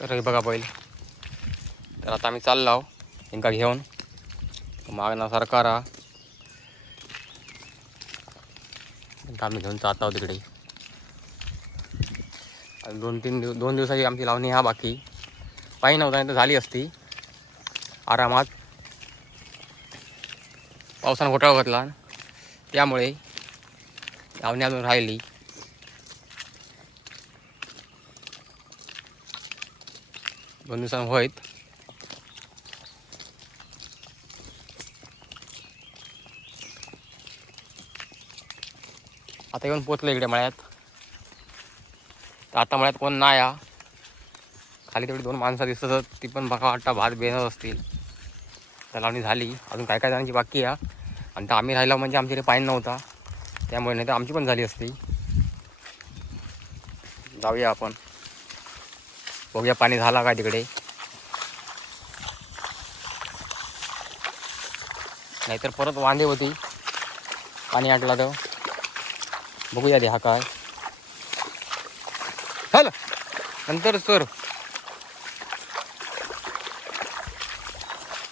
तर हे बघा बैल. तर आता आम्ही चाललो इंका घेऊन मागणं सरकारा आम्ही घेऊन जात आहोत तिकडे. दोन दिवसाची आमची लावणी हा बाकी पाहिजे नव्हता नाही तर झाली असती आरामात. पावसानं घोटाळा घातला त्यामुळे लावणी अजून राहिली. दोन दिवसांनी होईत. आता येऊन पोचलं इकडे मळ्यात. तर आता मळ्यात कोण नाही या. खाली तेवढी 2 माणसं दिसतात ती पण बघा वाटतं भात बेनत असतील. तर लावणी झाली अजून काय जणांची बाकी आहे. आणि तर आम्ही राहिला म्हणजे आमच्याकडे पाणी नव्हता त्यामुळे नाही तर आमची पण झाली असती. जाऊया आपण बघूया पाणी झाला काय तिकडे. नाहीतर परत वांदे होती पाणी आटला तर. बघूया दे हा काय चल नंतर सर.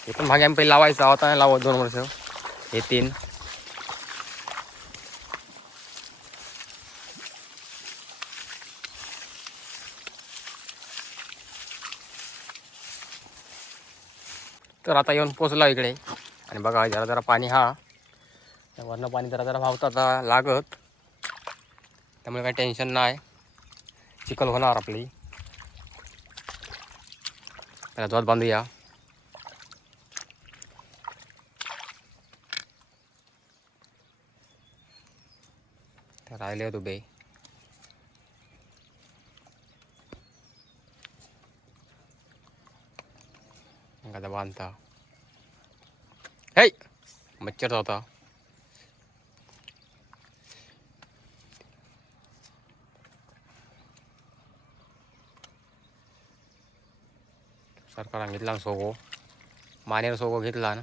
हे पण भागे आम्ही पहिले लावायचा होता नाही लावत 2 वर्ष हे 3. तर आता येऊन पोचला इकडे. आणि बघा जरा जरा पाणी हा वरनं पाणी जरा जरा वाहतं आता लागत. त्यामुळे काही टेन्शन नाही. चिखल होणार आपली. त्याला जोत बांधूया. तर राहिले होते उभे. आता बांधता हे मच्छर होता. सरकारने घेतला सोगो मानेर सोगो घेतला ना.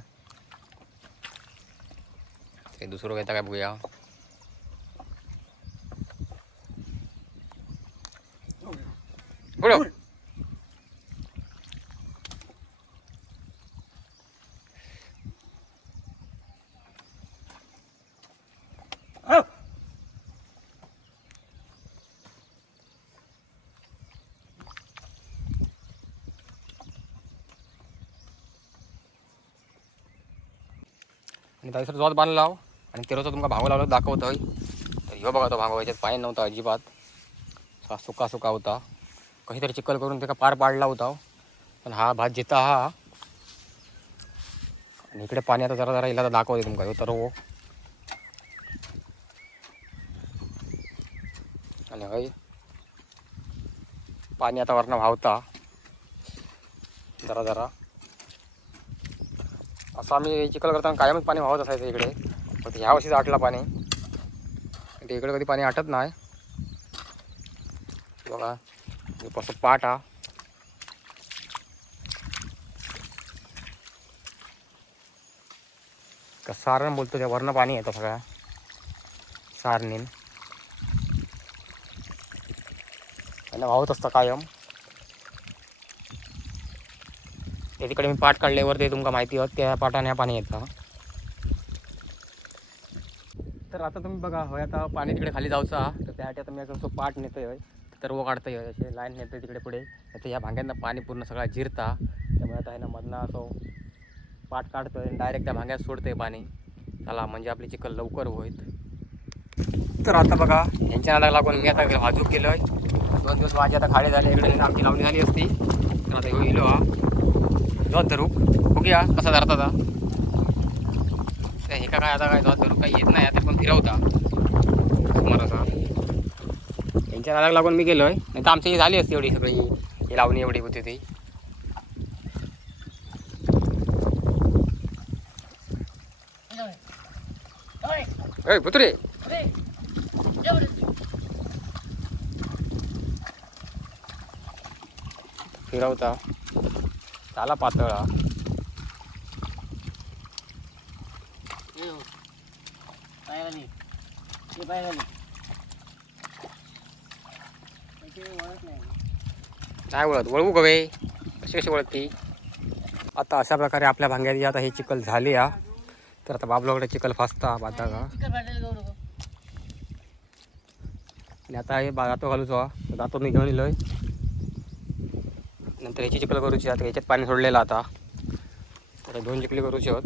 ते दुसरं घेता काय बघूया. पुढं आणि त्यासर जोत बांधला लाव. आणि तेरोचा तुमका भांगो लावलं दाखवतोय. तर ह्यो बघा तो भांगो याच्यात पाणी नव्हता अजिबात. सुका सुका होता. कशीतरी चिखल करून त्याचा पार पाडला होता. पण हा भात जिता हा. आणि इकडे पाणी आता जरा जरा इला दाखवते तुमका ह्यो तर हो. आणि हय पाणी आता वरनं वाहता जरा जरा. असं आम्ही चिखल करताना कायमच पाणी वाहत असायचं इकडे. पण ह्या वर्षीच आटला पाणी. ते इकडे कधी पाणी आटत नाही. बघा कसं पाट हा. का सारण बोलतो त्या वरनं पाणी येतं सगळ्या सारणीन. आणि वाहत असतं कायम. ते तिकडे मी पाट काढल्यावर ते तुमका माहिती होत त्या पाटाने पाणी येतं. तर आता तुम्ही बघा होय आता पाणी तिकडे खाली जाऊचा. तर त्यासाठी आता मी असं पाट नेतोय तर वो काढतोय असे लाईन नेतोय तिकडे पुढे. तर ह्या भांग्यांना पाणी पूर्ण सगळा जिरता. त्यामुळे आता आहे ना मधनं असं पाट काढतोय आणि डायरेक्ट त्या भांग्यात सोडतोय पाणी. चला म्हणजे आपली चिखल लवकर होईल. तर आता बघा यांच्या नादाला लागून मी आता वाजूक गेलोय. 2 दिवस माझी आता खाडे झाले इकडे आमची लावणी झाली असती. तर आता येऊ गेलो हा जोत धरूक. बघूया कसा धरता. हे का काय आता काय जोत धरूक काही येत नाही आता पण फिरवता सुमार असा. यांच्या नादाला लागून मी गेलोय. नाही तर आमची झाली असती एवढी सगळी ही लावणी एवढी होती ती. पुत्रे फिरवता झाला पातळा. नाही वळत, वळवू गवे कशी कशी वळती. आता अशा प्रकारे आपल्या भांग्याची आता हे चिखल झाली हा. तर आता बाबलाकडे चिखल फासता बाता का आणि आता हे जातो घालूचो जातो मी घेऊन येलोय. नंतर ह्याची चिखल करूची आता ह्याच्यात पाणी सोडलेलं आता. तर 2 चिखली करूची होत.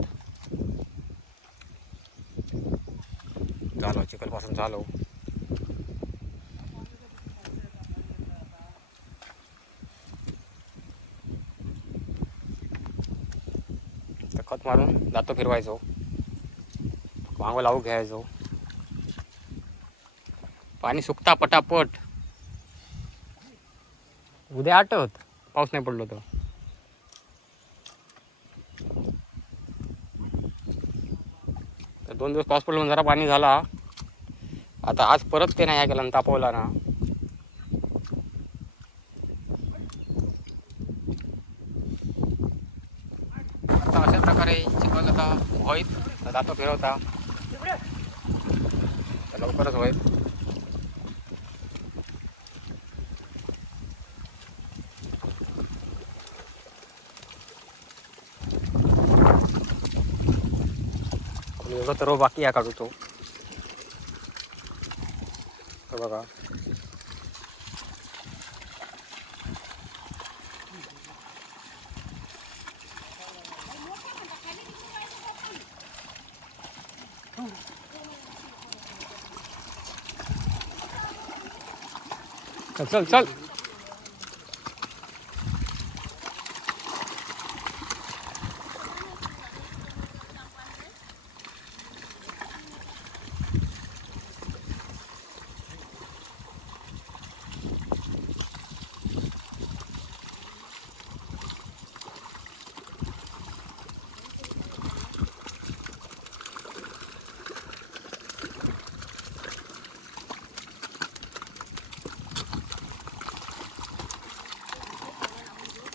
झालो चिखलपासून झालो. तर खत मारून जातो फिरवायचो, वांग लावू घ्यायचो. पाणी सुकता पटापट. उद्या आठवत पाऊस नाही पडलो तर. तर 2 दिवस पाऊस पडला जरा पाणी झाला. आता आज परत ते नाही ह्या केला ना तापवला ना. आता अशा प्रकारे चिखल आता होईत जातो फिरवता लवकरच होईत. तर बाकी या काढतो बघा. चल चल चल.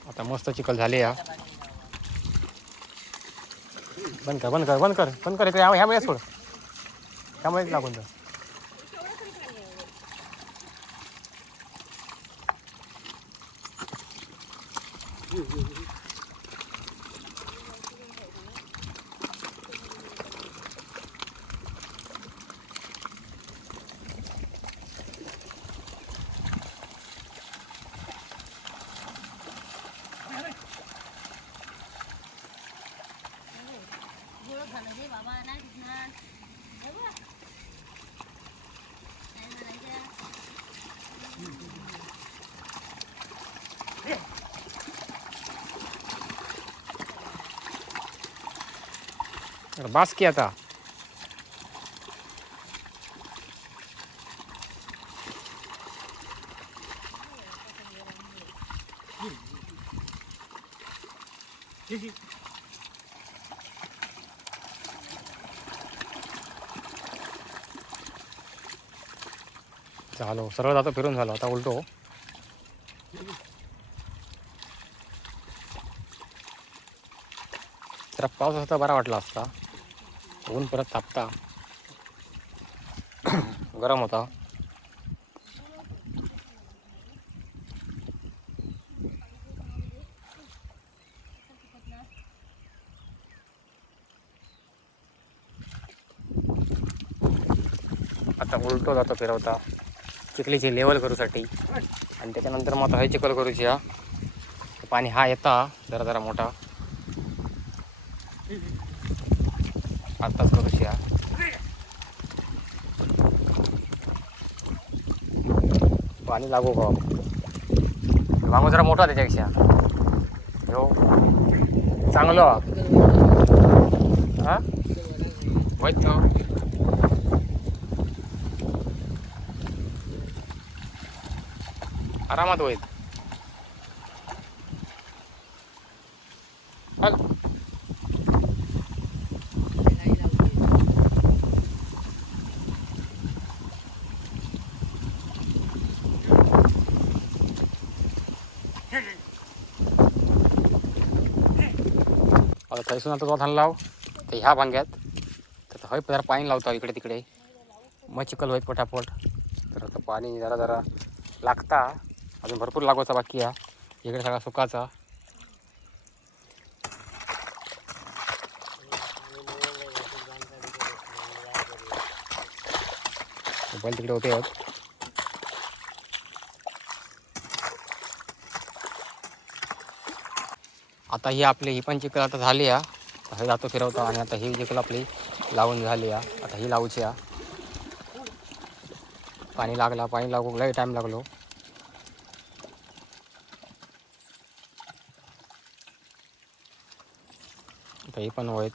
आता मस्त चिखल झाले या. बंद कर बंद कर बंद कर बंद कर. इकडे ह्या वेळेस सोड, त्यामुळे लागून जा. बास की आता. झालो सरळ जातो फिरून झालो. आता उलटो जरा पाऊस असता बरा वाटला असता. ऊन परत तापता गरम होता. आता उलटो जातो फिरवता चिखलीची लेवल करूसाठी. आणि त्याच्यानंतर मग आता हे चिखल करूची हा. पाणी हा येता जरा जरा मोठा आत्ताच करूची हा. पाणी लागू का वांगू जरा मोठा त्याच्यापेक्षा हो चांगलं हा होत ना. आरामात होईल. आता थैसून आता तो धान लाव तर ह्या भांग्यात तर हय जरा पाणी लावतो इकडे तिकडे मग चिखल होईत पटापट. तर आता पाणी जरा जरा लागता अजून भरपूर लागवायचा बाकी आहे. इकडे सगळा सुकाचा. बैल तिकडे होते आहेत. आता ही आपली ही पण चिखल आता झाली आहे. हे जातो फिरवतो आणि आता ही चिखल आपली लावून झाली आहे. आता ही लावूची आहे. पाणी लागू लय टाईम लागलो. आता ही पण होईत.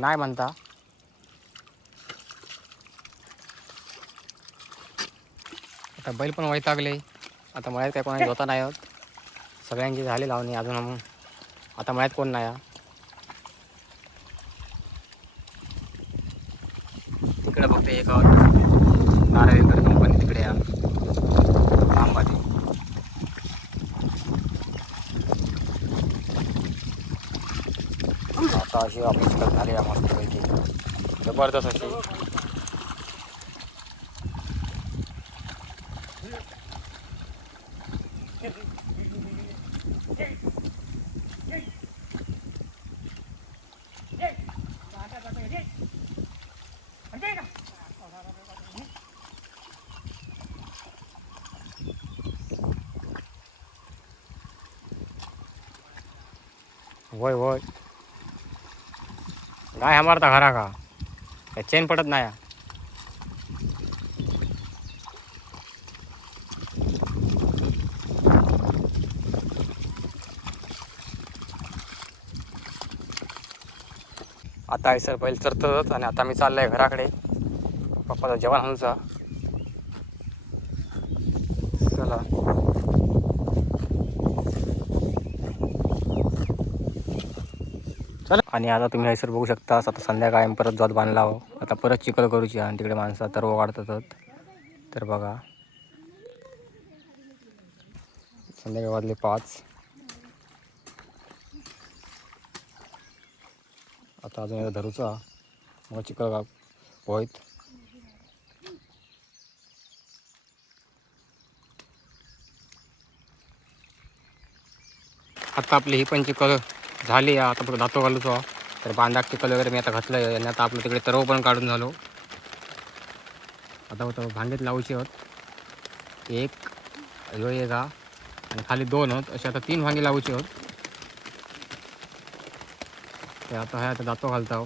नाही म्हणता. आता बैल पण वैतागले. आता मळ्यात काय कोणाची होता नाही होत. सगळ्यांची झाली लावणी. अजून आता मळ्यात कोण नाही. तिकडे फक्त एक नारळीकर कंपनी तिकडे लांबादी. आता अशी आपली चिखल झाली आहे मस्तपैकी जबरदस्त अशी. वय वय गाय हमारता घरा का चेन पडत नाही. आता सर बैल चरतच आणि आता मी चाललोय घराकडे. पप्पाचं जेवण आणूचा. चला चला. आणि आता तुम्ही हैसर बघू शकता. आता संध्याकाळी परत जोत बांधला. आता परत चिखल करूची आणि तिकडे माणसं तर वाढतात. तर बघा संध्याकाळी वाजले 5. आता अजून एकदा धरूचा मग चिखल होईत. आता आपली ही पण चिखल झाली. आता फक्त दातो घालूचो. तर बांधाक चिखल वगैरे मी आता घातलं आणि आता आपलं तिकडे तरव पण काढून झालो. आता होतं भांगेत लावूची होत. एक ह्यो एक आणि खाली 2 होत. असे आता 3 भांगे लावूची होत. ते आता हे आता दातो घालता.